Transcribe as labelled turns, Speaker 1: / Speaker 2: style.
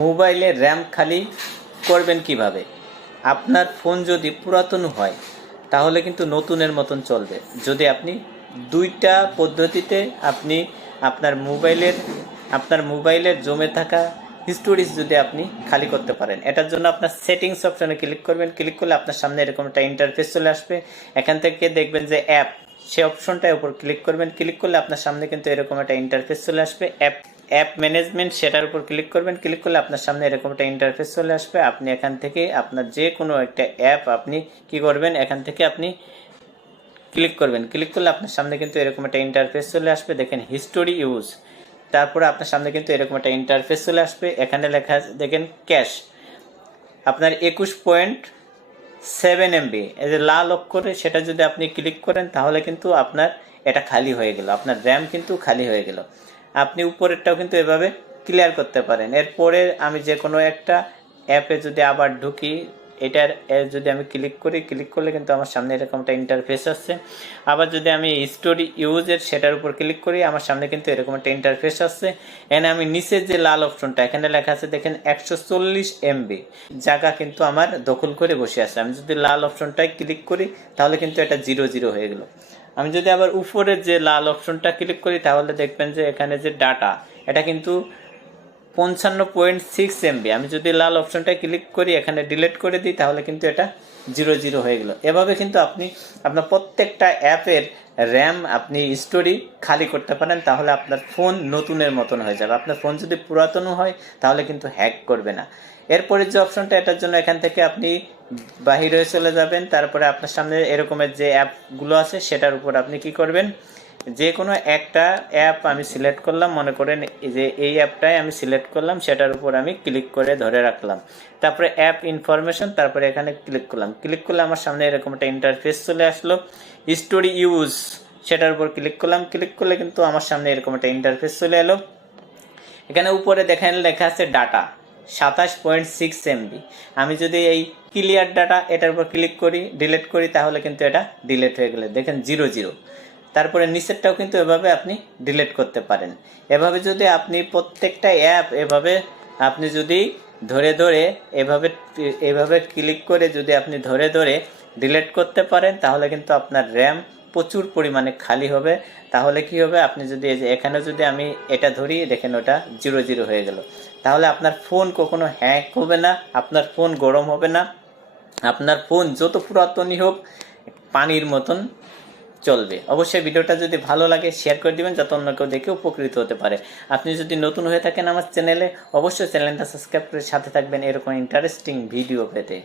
Speaker 1: মোবাইলে র্যাম খালি করবেন কীভাবে? আপনার ফোন যদি পুরাতন হয়, তাহলে কিন্তু নতুনের মতন চলবে। যদি আপনি দুইটা পদ্ধতিতে আপনি আপনার মোবাইলের আপনার মোবাইলের জমে থাকা হিস্টোরিজ যদি আপনি খালি করতে পারেন, এটার জন্য আপনার সেটিংস অপশনে ক্লিক করবেন। ক্লিক করলে আপনার সামনে এরকম একটা ইন্টারফেস চলে আসবে। এখান থেকে দেখবেন যে অ্যাপ সেই অপশনটার উপর ক্লিক করবেন। ক্লিক করলে আপনার সামনে কিন্তু এরকম একটা ইন্টারফেস চলে আসবে। অ্যাপ অ্যাপ ম্যানেজমেন্ট সেটার উপর ক্লিক করবেন। ক্লিক করলে আপনার সামনে এরকম একটা ইন্টারফেস চলে আসবে। আপনি এখান থেকে আপনার যে কোনো একটা অ্যাপ আপনি কি করবেন, এখান থেকে আপনি ক্লিক করবেন। ক্লিক করলে আপনার সামনে কিন্তু এরকম একটা ইন্টারফেস চলে আসবে। দেখেন হিস্টোরি ইউজ তারপরে আপনার সামনে কিন্তু এরকম একটা ইন্টারফেস চলে আসবে। এখানে লেখা দেখেন ক্যাশ আপনার একুশ পয়েন্ট সেভেন এমবি এই যে লাল অক্ষরে সেটা যদি আপনি ক্লিক করেন, তাহলে কিন্তু আপনার এটা খালি হয়ে গেল। আপনার র্যাম কিন্তু খালি হয়ে গেল। আপনি উপরেরটাও কিন্তু এভাবে ক্লিয়ার করতে পারেন। এরপরে আমি যে কোনো একটা অ্যাপে যদি আবার ঢুকি, এটার যদি আমি ক্লিক করি ক্লিক করলে কিন্তু আমার সামনে এরকম একটা ইন্টারফেস আসছে। আবার যদি আমি স্টোরি ইউজের সেটার উপর ক্লিক করি, আমার সামনে কিন্তু এরকম একটা ইন্টারফেস আসছে। এখানে আমি নিচের যে লাল অপশনটা এখানে লেখা আছে, দেখেন, একশো চল্লিশ এমবি জায়গা কিন্তু আমার দখল করে বসে আছে। আমি যদি লাল অপশনটায় ক্লিক করি, তাহলে কিন্তু এটা জিরো জিরো হয়ে গেল। আমি যদি আবার উপরের যে লাল অপশনটা ক্লিক করি, তাহলে দেখবেন যে এখানে যে ডাটা এটা কিন্তু পঞ্চান্ন পয়েন্ট সিক্স এমবি। আমি যদি লাল অপশনটায় ক্লিক করি, এখানে ডিলিট করে দিই, তাহলে কিন্তু এটা জিরো জিরো হয়ে গেল। এভাবে কিন্তু আপনি আপনার প্রত্যেকটা অ্যাপের র্যাম আপনি স্টোরি খালি করতে পারেন, তাহলে আপনার ফোন নতুনের মতন হয়ে যাবে। আপনার ফোন যদি পুরাতনও হয়, তাহলে কিন্তু হ্যাক করবে না। এরপরে যে অপশনটা, এটার জন্য এখান থেকে আপনি বাহিরে চলে যাবেন। তারপরে আপনার সামনে এরকমের যে অ্যাপগুলো আছে, সেটার উপর আপনি কি করবেন? যে কোনো একটা অ্যাপ আমি সিলেক্ট করলাম, মনে করেন যে এই অ্যাপটাই আমি সিলেক্ট করলাম, সেটার উপর আমি ক্লিক করে ধরে রাখলাম। তারপরে অ্যাপ ইনফরমেশন তারপরে এখানে ক্লিক করলাম। ক্লিক করলে আমার সামনে এরকম একটা ইন্টারফেস চলে আসলো। স্টোরি ইউজ সেটার উপর ক্লিক করলাম। ক্লিক করলে কিন্তু আমার সামনে এরকম একটা ইন্টারফেস চলে এলো। এখানে উপরে দেখেন লেখা আছে ডাটা সাতাশ পয়েন্ট সিক্স এমবি। আমি যদি এই ক্লিয়ার ডাটা এটার উপর ক্লিক করি ডিলিট করি, তাহলে কিন্তু এটা ডিলেট হয়ে গেলে। দেখেন জিরো জিরো তারপরে নিচেরটাও কিন্তু এভাবে আপনি ডিলিট করতে পারেন। এভাবে যদি আপনি প্রত্যেকটা অ্যাপ এভাবে আপনি যদি ধরে ধরে এভাবে এভাবে ক্লিক করে যদি আপনি ধরে ধরে ডিলিট করতে পারেন, তাহলে কিন্তু আপনার র্যাম প্রচুর পরিমাণে খালি হবে। তাহলে কি হবে? আপনি যদি এখানে যদি আমি এটা ধরি, দেখেন ওটা জিরো জিরো হয়ে গেল। তাহলে আপনার ফোন কখনো হ্যাক হবে না, আপনার ফোন গরম হবে না। আপনার ফোন যত পুরাতনই হোক, পানির মতন চলবে। অবশ্যই ভিডিওটা যদি ভালো লাগে শেয়ার করে দিবেন যাতে অন্য কেউ দেখে উপকৃত হতে পারে। আপনি যদি নতুন হয়ে থাকেন আমার চ্যানেলে অবশ্যই চ্যানেলটা সাবস্ক্রাইব করে সাথে থাকবেন এরকম ইন্টারেস্টিং ভিডিও পেতে।